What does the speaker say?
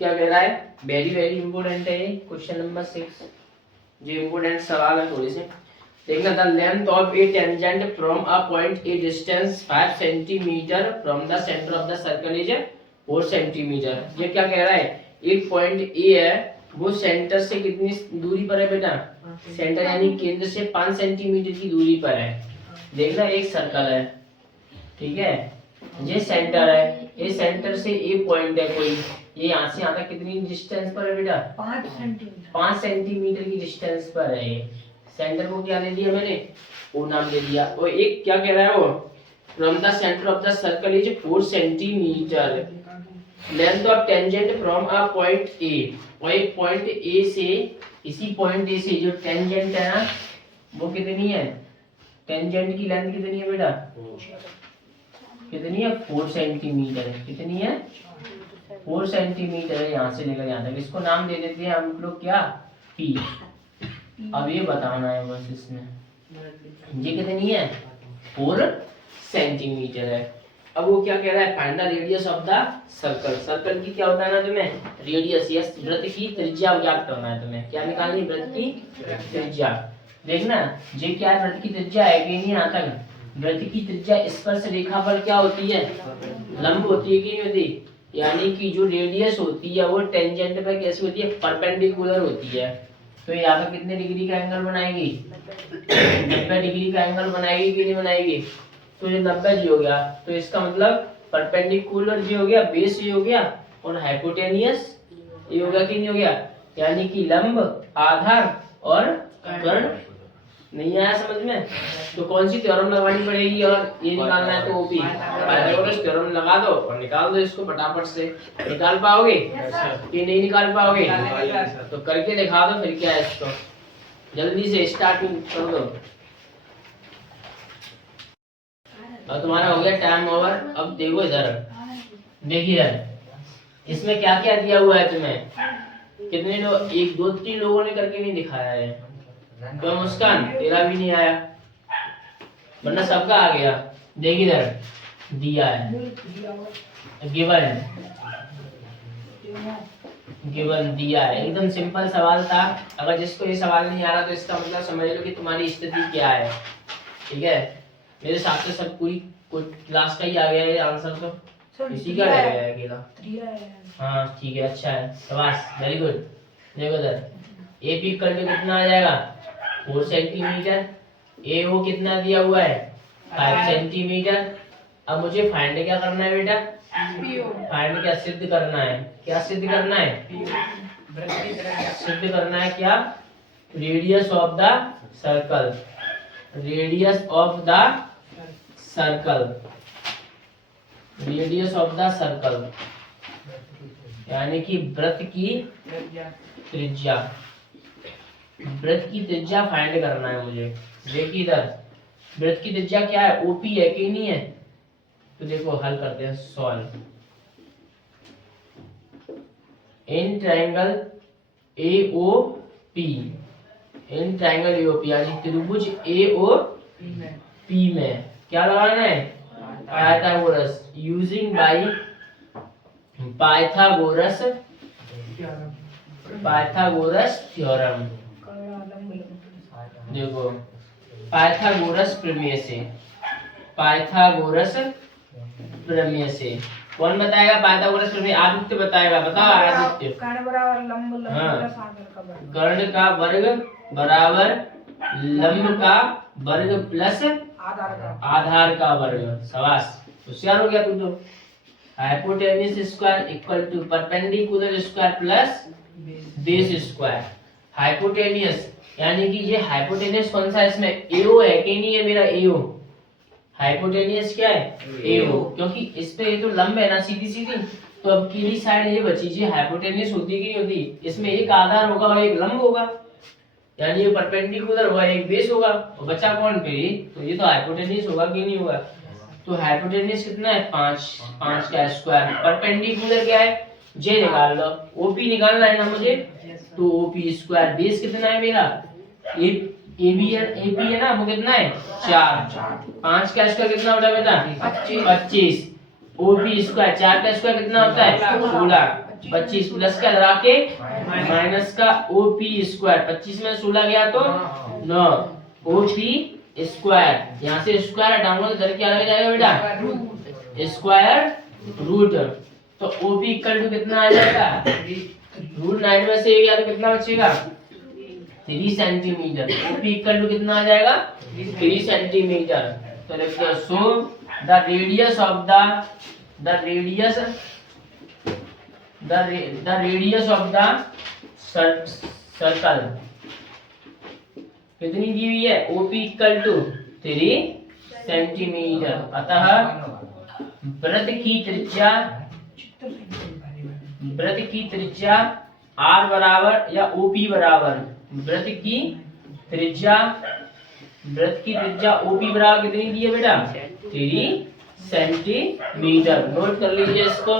क्या कह रहा है, वेरी वेरी इंपोर्टेंट है क्वेश्चन नंबर 6। जो इंपोर्टेंट सवाल है थोड़े से देखना। The length of A tangent from a point A distance 5 centimetre from the centre of the circle is 4 centimetre. ये क्या कह रहा है, एक पॉइंट ए है, वो सेंटर से कितनी दूरी पर है बेटा, सेंटर यानी केंद्र से 5 सेंटीमीटर की दूरी पर है। देखना एक सर्कल है, ठीक है, ये सेंटर है, ये सेंटर से ए पॉइंट है कोई, ये यहाँ से यहाँ तक कितनी डिस्टेंस पर है बेटा, 5 सेंटीमीटर की डिस्टेंस पर है। ये सेंटर को क्या दे दिया मैंने, ओ नाम दे दिया। और एक क्या कह रहा है वो, from the centre of the circle is 4 centimetre, length of tangent from a point A. और एक पॉइंट ए से, इसी पॉइंट ए से जो टेंजेंट है ना, वो कितनी है, टेंजेंट की लेंथ कितनी है बेटा, कितनी है, 4 सेंटीमीटर है। कितनी है, 4 सेंटीमीटर है, यहाँ से लेकर यहाँ तक। इसको नाम दे देते हैं हम लोग क्या, पी। अब ये बताना है बस इसमें, ये कितनी है, 4 सेंटीमीटर है। अब वो क्या कह रहा है, find the radius of the circle. Circle की क्या होता है ना तुम्हें, रेडियस या वृत्त की त्रिज्या ज्ञात करना है तुम्हें। क्या निकालनी, वृत्त की त्रिज्या। देखना ये क्या है, वृत्त की त्रिज्या है कि नहीं यहाँ तक। वृत्त की त्रिज्या स्पर्श रेखा पर क्या होती है, लंब होती है कि नहीं होती, यानी कि जो रेडियस होती है वो टेंजेंट पर कैसी होती है, परपेंडिकुलर होती है। तो यहाँ पर कितने डिग्री का एंगल बनाएगी, 90 डिग्री का एंगल बनाएगी कि नहीं बनाएगी। तो ये 90 जी हो गया, तो इसका मतलब परपेंडिकुलर जी हो गया, बेस ये हो गया, और हाइपोटेनियस ये हो गया कि नहीं हो गया, यानी कि लंब, आधार और कर्ण। नहीं आया समझ में, तो कौन सी थ्योरम लगानी पड़ेगी, और ये निकालना है तो ओपी पाइथागोरस थ्योरम लगा दो और निकाल दो इसको फटाफट से। निकाल पाओगे कि नहीं निकाल पाओगे, तो करके दिखा दो फिर क्या है, इसको जल्दी से स्टार्ट कर दो। अब तुम्हारा हो गया टाइम ओवर। अब देखो इधर, देखिए इसमें क्या क्या दिया हुआ है तुम्हें, कितने लोग, 1 2 3 लोगों ने करके नहीं दिखाया है। तो मुस्कान तेरा भी नहीं आया, वरना सबका आ गया। देख इधर दिया है, गिवन गिवन दिया है, एकदम सिंपल सवाल था। अगर जिसको ये सवाल नहीं आ रहा तो इसका मतलब समझ लो कि तुम्हारी स्थिति क्या है, ठीक है। मेरे हिसाब से सब पूरी क्लास का ही आ गया है आंसर, तो इसी का रह गया है अकेला। हाँ ठीक है, अच्छा है, शाबाश, वेरी गुड। देखो इधर ए पी कर लो, कितना आ जाएगा, 4 सेंटीमीटर। ए ओ कितना दिया हुआ है, 5 सेंटीमीटर। अब मुझे फाइंड क्या करना है बेटा, फाइंड क्या, सिद्ध करना है। क्या सिद्ध करना है, सिद्ध करना है क्या, radius of the circle, radius of the circle, radius of the circle, यानी कि वृत्त की त्रिज्या। वृत्त की त्रिज्या फाइंड करना है मुझे। देखिए इधर वृत्त की त्रिज्या क्या है, ओपी है कि नहीं है। तो देखो हल करते हैं, solve. In triangle A O P, in triangle A O P यानी त्रिभुज ए ओ पी में क्या लगाना है, Pythagoras, using by Pythagoras, Pythagoras theorem. देखो पाइथागोरस प्रमेय से, पाइथागोरस प्रमेय से कौन बताएगा, पाइथागोरस प्रमेय आदित्य बताएगा। बताओ आदित्य। कर्ण बराबर लंब प्लस कर्ण का वर्ग बराबर लंब का वर्ग प्लस आधार का वर्ग। शाबाश, होशियार हो गया तू तो। Hypotenuse square equal to perpendicular square plus base square. Hypotenuse यानी कि ये हाइपोटेन्यूज कौन सा है, इसमें एओ है कि नहीं है, मेरा एओ हाइपोटेन्यूज क्या है, एओ, क्योंकि इस पे ये तो लंब है ना सीधी सीधी, तो अब की साइड ये बची, ये हाइपोटेन्यूज होती है कि नहीं होती, इसमें एक आधार होगा और एक लंब होगा, यानी ये परपेंडिकुलर होगा, एक बेस होगा, और बचा कौन पे, तो ये तो हाइपोटेन्यूज होगा कि नहीं होगा। तो हाइपोटेन्यूज कितना है, 5, 5 का स्क्वायर। परपेंडिकुलर क्या है, जे निकाल लो, ओपी निकालना है ना मुझे, तो ओपी स्क्वायर। बेस कितना है मेरा, ए बी है, ए पी है ना, वो कितना है 4। 5 का स्क्वायर कितना होता है बेटा, 25। ओपी स्क्वायर, 4 का स्क्वायर कितना होता है 16। 25 प्लस का लगा के माइनस का OP स्क्वायर, 25 में 16 गया तो 9 OP स्क्वायर, यहाँ से स्क्वायर हटाऊंगा तो इधर क्या लग जाएगा बेटा स्क्वायर रूट, तो OP इक्वल टू कितना आ जाएगा रूट 9 में से गया तो कितना बचेगा 3 सेंटीमीटर, OP इक्वल टू कितना आ जाएगा 3 सेंटीमीटर। तो लिखिए so the radius of the circle कितनी दी हुई है OP इक्वल टू 3 सेंटीमीटर। अतः वृत्त की त्रिज्या R बराबर या OP बराबर वृत्त की त्रिज्या OP बराबर कितनी दी है बेटा 3 सेंटीमीटर। नोट कर लीजिए इसको।